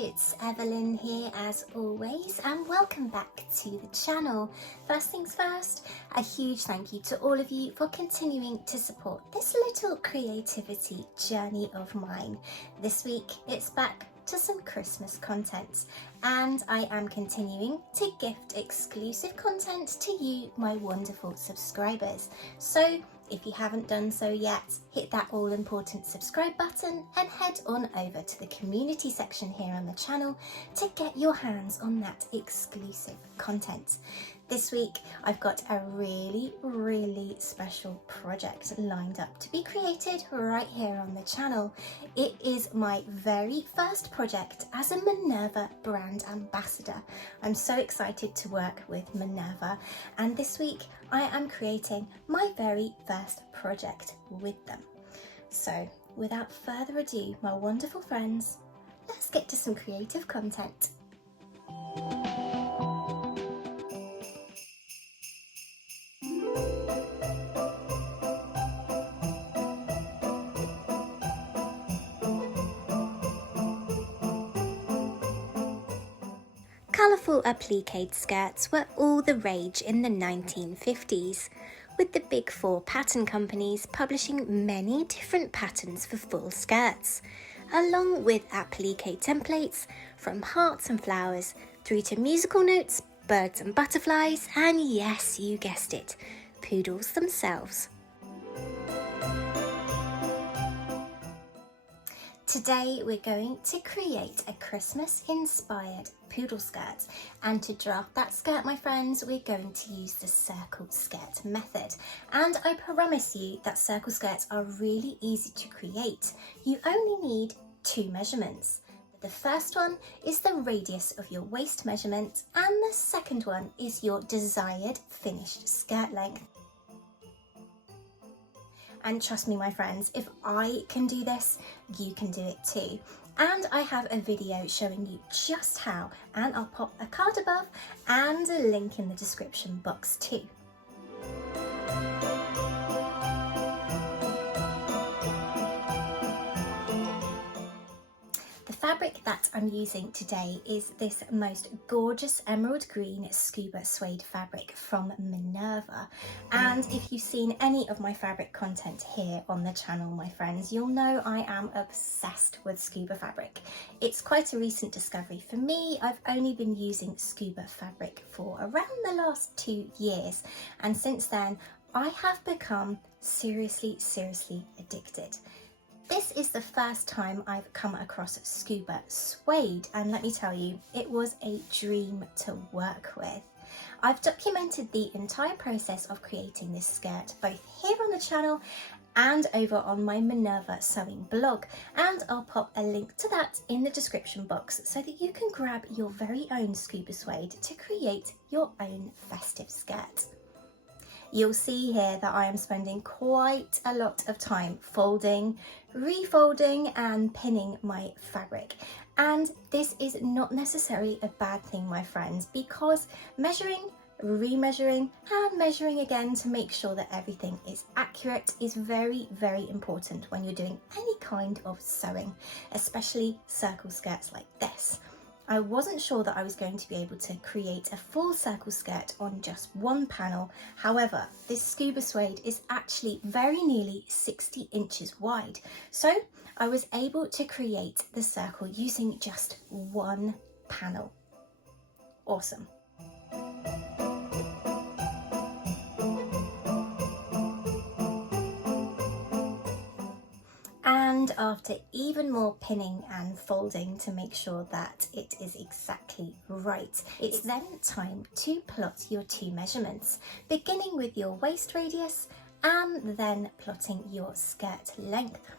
it's Evelyn here as always, and welcome back to the channel. First things first, a huge thank you to all of you for continuing to support this little creativity journey of mine. This week it's back to some Christmas content, and I am continuing to gift exclusive content to you, my wonderful subscribers. So if you haven't done so yet, hit that all important subscribe button and head on over to the community section here on the channel to get your hands on that exclusive content. This week I've got a really special project lined up to be created right here on the channel. It is my very first project as a Minerva brand ambassador. I'm so excited to work with Minerva, and this week I am creating my very first project with them. So without further ado, my wonderful friends, let's get to some creative content. Colourful appliqué skirts were all the rage in the 1950s, with the big four pattern companies publishing many different patterns for full skirts, along with appliqué templates from hearts and flowers through to musical notes, birds and butterflies, and yes, you guessed it, poodles themselves. Today we're going to create a Christmas-inspired poodle skirt, and to draft that skirt, my friends, we're going to use the circle skirt method. And I promise you that circle skirts are really easy to create. You only need two measurements. The first one is the radius of your waist measurement, and the second one is your desired finished skirt length. And trust me, my friends, if I can do this, you can do it too. And I have a video showing you just how, and I'll pop a card above and a link in the description box too. The fabric that I'm using today is this most gorgeous emerald green scuba suede fabric from Minerva. And if you've seen any of my fabric content here on the channel, my friends, you'll know I am obsessed with scuba fabric. It's quite a recent discovery for me. I've only been using scuba fabric for around the last 2 years, and since then I have become seriously addicted. This is the first time I've come across scuba suede, and let me tell you, it was a dream to work with. I've documented the entire process of creating this skirt both here on the channel and over on my Minerva sewing blog, and I'll pop a link to that in the description box so that you can grab your very own scuba suede to create your own festive skirt. You'll see here that I am spending quite a lot of time folding, refolding and pinning my fabric. And this is not necessarily a bad thing, my friends, because measuring, remeasuring and measuring again to make sure that everything is accurate is very important when you're doing any kind of sewing, especially circle skirts like this. I wasn't sure that I was going to be able to create a full circle skirt on just one panel. However, this scuba suede is actually very nearly 60 inches wide. So I was able to create the circle using just one panel. Awesome. And after even more pinning and folding to make sure that it is exactly right, it's then time to plot your two measurements, beginning with your waist radius and then plotting your skirt length.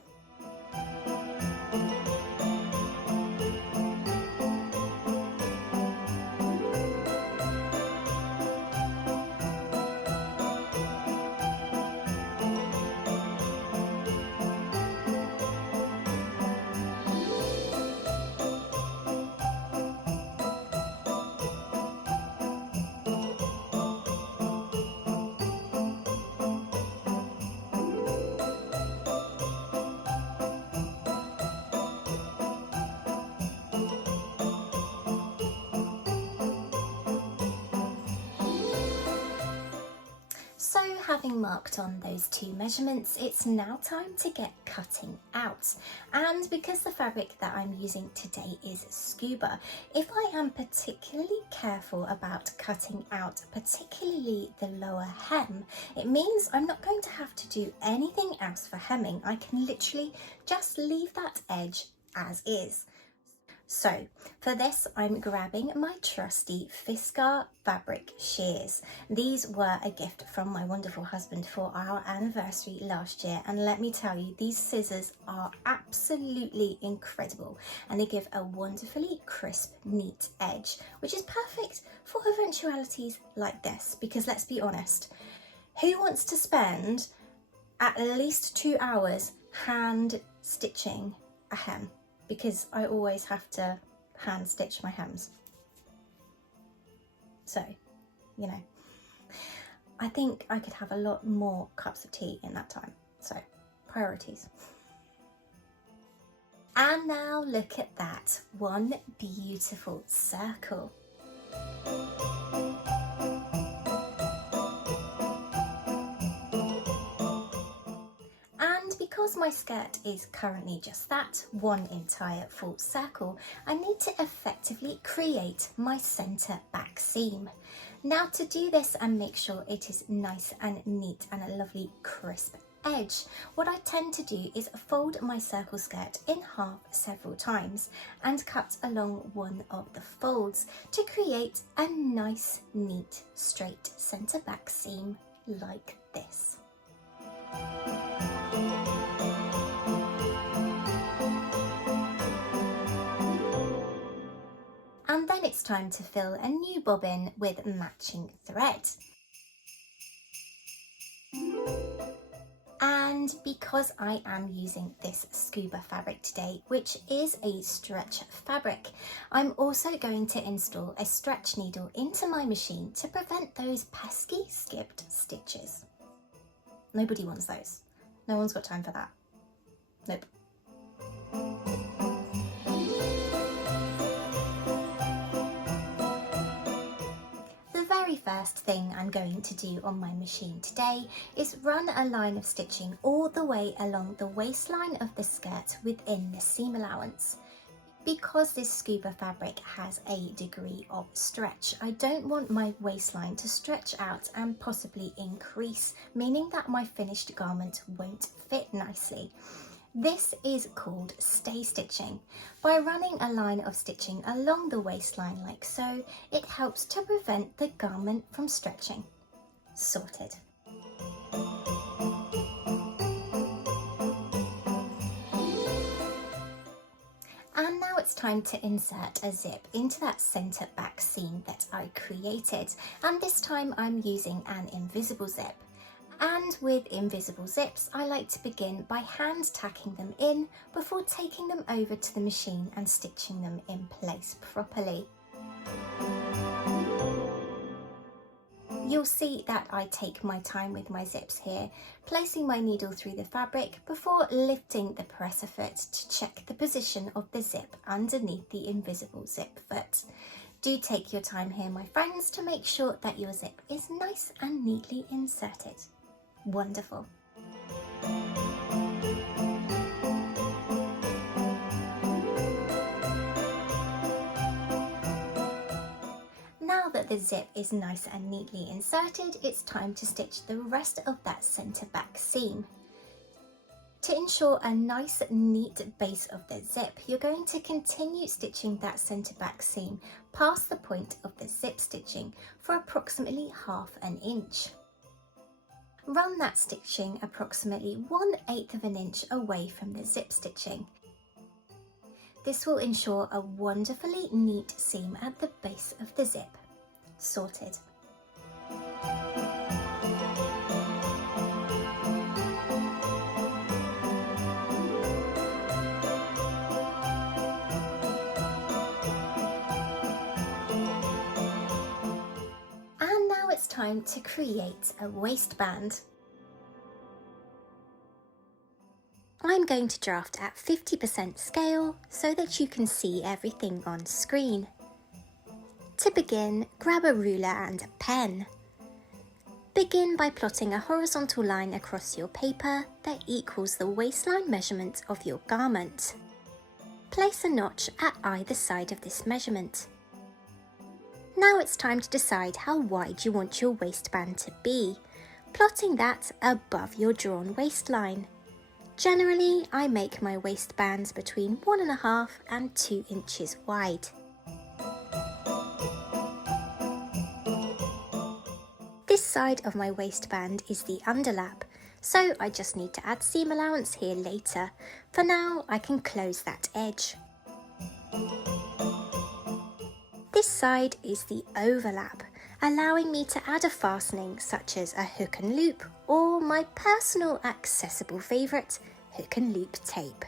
having marked on those 2 measurements, it's now time to get cutting out. And because the fabric that I'm using today is scuba, if I am particularly careful about cutting out particularly the lower hem, it means I'm not going to have to do anything else for hemming. I can literally just leave that edge as is. So for this, I'm grabbing my trusty Fiskars fabric shears. These were a gift from my wonderful husband for our anniversary last year, and let me tell you, these scissors are absolutely incredible, and they give a wonderfully crisp, neat edge, which is perfect for eventualities like this, because let's be honest, who wants to spend at least 2 hours hand stitching a hem? Because I always have to hand stitch my hems. So, you know, I think I could have a lot more cups of tea in that time. So, priorities. And now look at that, one beautiful circle. Because my skirt is currently just that, one entire full circle, I need to effectively create my centre back seam. Now to do this and make sure it is nice and neat and a lovely crisp edge, what I tend to do is fold my circle skirt in half several times and cut along one of the folds to create a nice, neat, straight centre back seam like this. And then it's time to fill a new bobbin with matching thread. And because I am using this scuba fabric today, which is a stretch fabric, I'm also going to install a stretch needle into my machine to prevent those pesky skipped stitches. Nobody wants those. No one's got time for that. Nope. First thing I'm going to do on my machine today is run a line of stitching all the way along the waistline of the skirt within the seam allowance. Because this scuba fabric has a degree of stretch, I don't want my waistline to stretch out and possibly increase, meaning that my finished garment won't fit nicely. This is called stay stitching. By running a line of stitching along the waistline like so, it helps to prevent the garment from stretching. Sorted. And now it's time to insert a zip into that centre back seam that I created, and this time I'm using an invisible zip. And with invisible zips, I like to begin by hand tacking them in before taking them over to the machine and stitching them in place properly. You'll see that I take my time with my zips here, placing my needle through the fabric before lifting the presser foot to check the position of the zip underneath the invisible zip foot. Do take your time here, my friends, to make sure that your zip is nice and neatly inserted. Wonderful. Now that the zip is nice and neatly inserted, it's time to stitch the rest of that centre back seam. To ensure a nice neat base of the zip, you're going to continue stitching that centre back seam past the point of the zip stitching for approximately ½ inch. Run that stitching approximately 1/8 of an inch away from the zip stitching. This will ensure a wonderfully neat seam at the base of the zip. Sorted. It's time to create a waistband. I'm going to draft at 50% scale so that you can see everything on screen. To begin, grab a ruler and a pen. Begin by plotting a horizontal line across your paper that equals the waistline measurement of your garment. Place a notch at either side of this measurement. Now it's time to decide how wide you want your waistband to be, plotting that above your drawn waistline. Generally, I make my waistbands between 1.5 and 2 inches wide. This side of my waistband is the underlap, so I just need to add seam allowance here later. For now, I can close that edge. This side is the overlap, allowing me to add a fastening such as a hook and loop or my personal accessible favourite, hook and loop tape.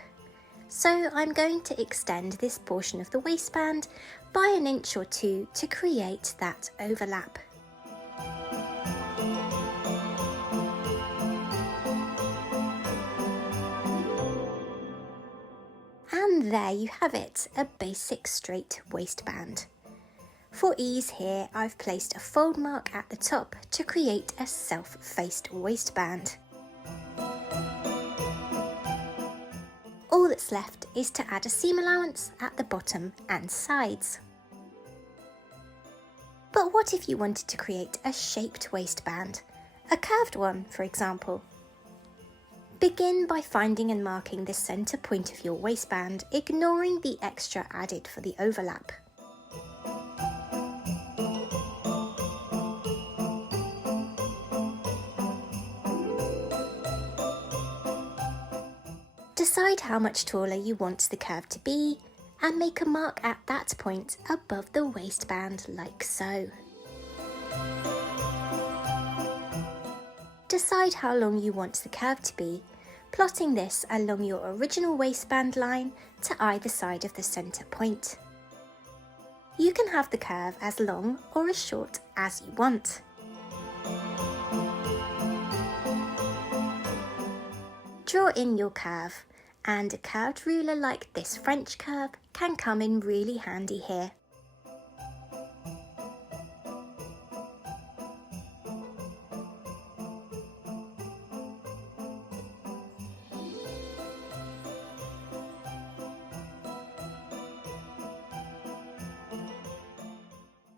So I'm going to extend this portion of the waistband by 1 inch or 2 to create that overlap. And there you have it, a basic straight waistband. For ease here, I've placed a fold mark at the top to create a self-faced waistband. All that's left is to add a seam allowance at the bottom and sides. But what if you wanted to create a shaped waistband? A curved one, for example. Begin by finding and marking the centre point of your waistband, ignoring the extra added for the overlap. Decide how much taller you want the curve to be and make a mark at that point above the waistband like so. Decide how long you want the curve to be, plotting this along your original waistband line to either side of the centre point. You can have the curve as long or as short as you want. Draw in your curve, and a curved ruler like this French curve can come in really handy here.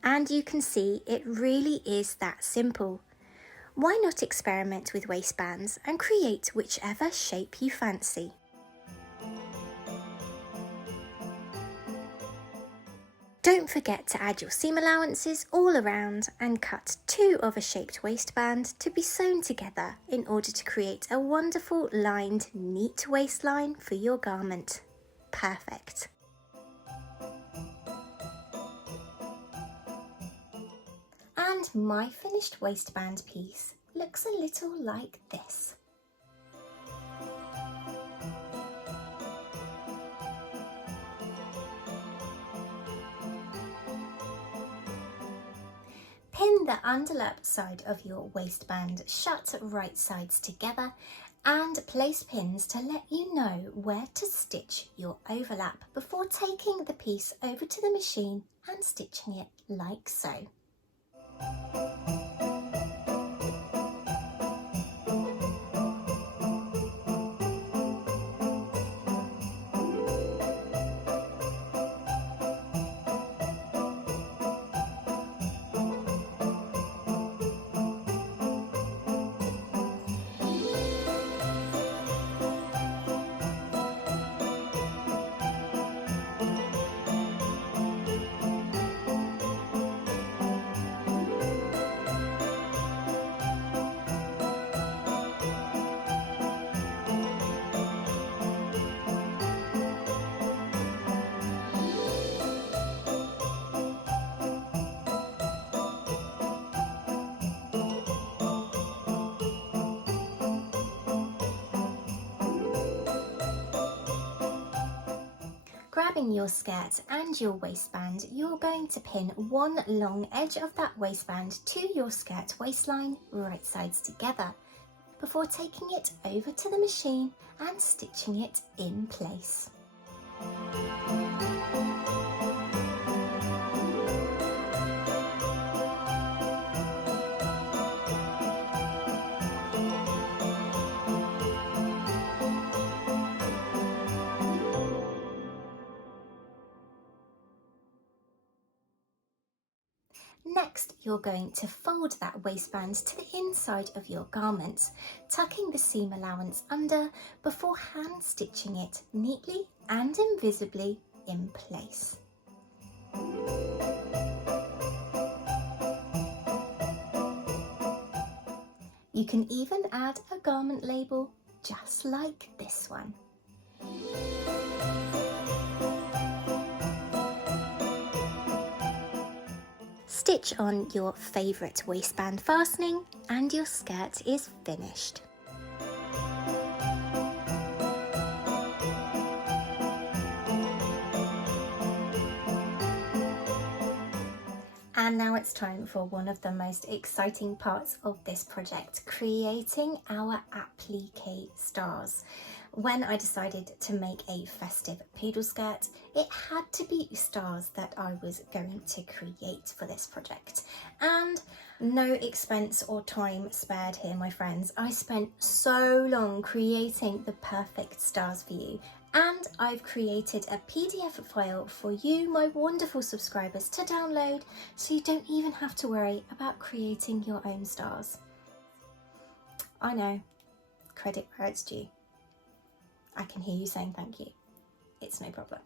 And you can see it really is that simple. Why not experiment with waistbands and create whichever shape you fancy? Don't forget to add your seam allowances all around and cut 2 of a shaped waistband to be sewn together in order to create a wonderful lined, neat waistline for your garment. Perfect. And my finished waistband piece looks a little like this. Pin the underlap side of your waistband shut right sides together and place pins to let you know where to stitch your overlap before taking the piece over to the machine and stitching it like so. Grabbing your skirt and your waistband, you're going to pin one long edge of that waistband to your skirt waistline, right sides together, before taking it over to the machine and stitching it in place. Next, you're going to fold that waistband to the inside of your garment, tucking the seam allowance under before hand stitching it neatly and invisibly in place. You can even add a garment label just like this one. Stitch on your favourite waistband fastening and your skirt is finished. And now it's time for one of the most exciting parts of this project, creating our applique stars. When I decided to make a festive poodle skirt, it had to be stars that I was going to create for this project. And no expense or time spared here, my friends. I spent so long creating the perfect stars for you. And I've created a PDF file for you, my wonderful subscribers, to download so you don't even have to worry about creating your own stars. I know, credit where it's due. I can hear you saying thank you. It's no problem.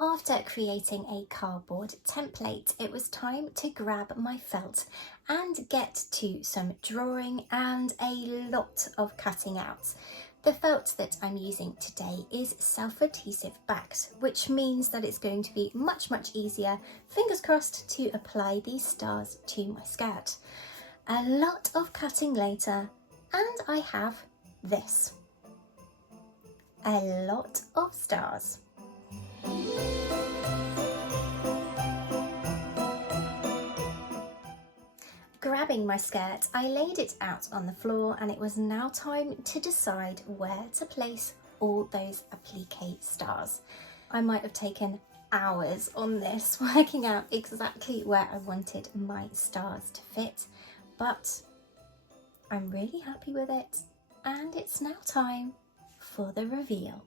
After creating a cardboard template, it was time to grab my felt and get to some drawing and a lot of cutting out. The felt that I'm using today is self-adhesive backed, which means that it's going to be much easier, fingers crossed, to apply these stars to my skirt. A lot of cutting later, and I have this. A lot of stars. Grabbing my skirt, I laid it out on the floor, and it was now time to decide where to place all those applique stars. I might have taken hours on this, working out exactly where I wanted my stars to fit, but I'm really happy with it, and it's now time for the reveal.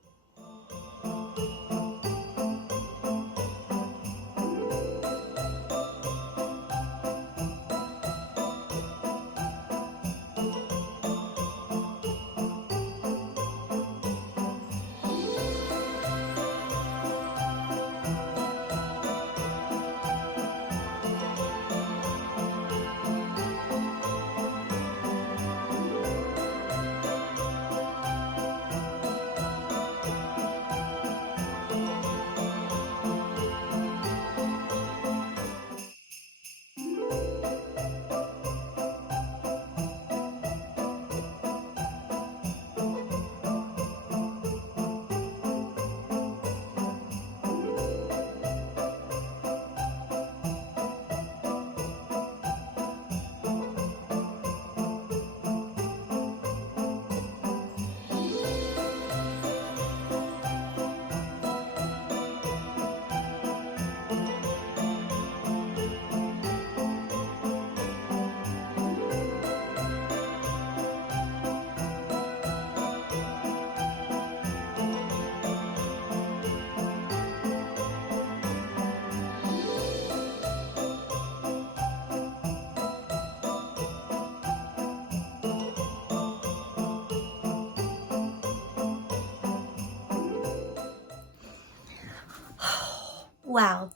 Wow,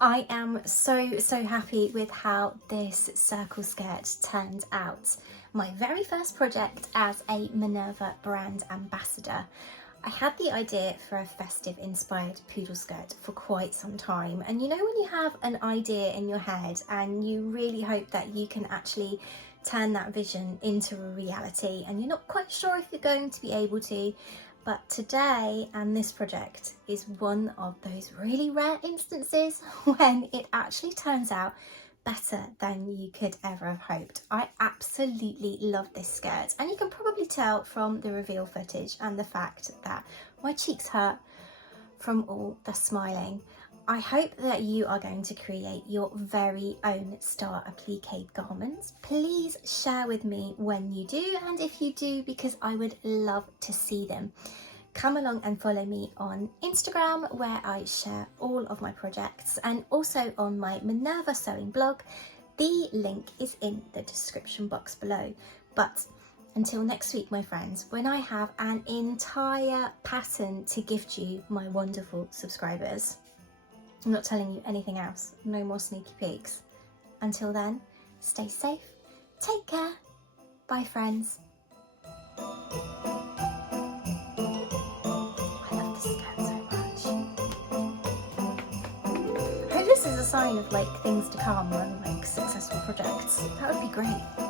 I am so happy with how this circle skirt turned out. My very first project as a Minerva brand ambassador. I had the idea for a festive inspired poodle skirt for quite some time, and you know when you have an idea in your head and you really hope that you can actually turn that vision into a reality, and you're not quite sure if you're going to be able to. But today and this project is one of those really rare instances when it actually turns out better than you could ever have hoped. I absolutely love this skirt, and you can probably tell from the reveal footage and the fact that my cheeks hurt from all the smiling. I hope that you are going to create your very own star applique garments. Please share with me when you do, and if you do, because I would love to see them. come along and follow me on Instagram, where I share all of my projects, and also on my Minerva sewing blog. The link is in the description box below. But until next week, my friends, when I have an entire pattern to gift you, my wonderful subscribers. I'm not telling you anything else. No more sneaky peeks. Until then, stay safe, take care, bye friends. I love this skirt so much. I hope this is a sign of like things to come and like successful projects. That would be great.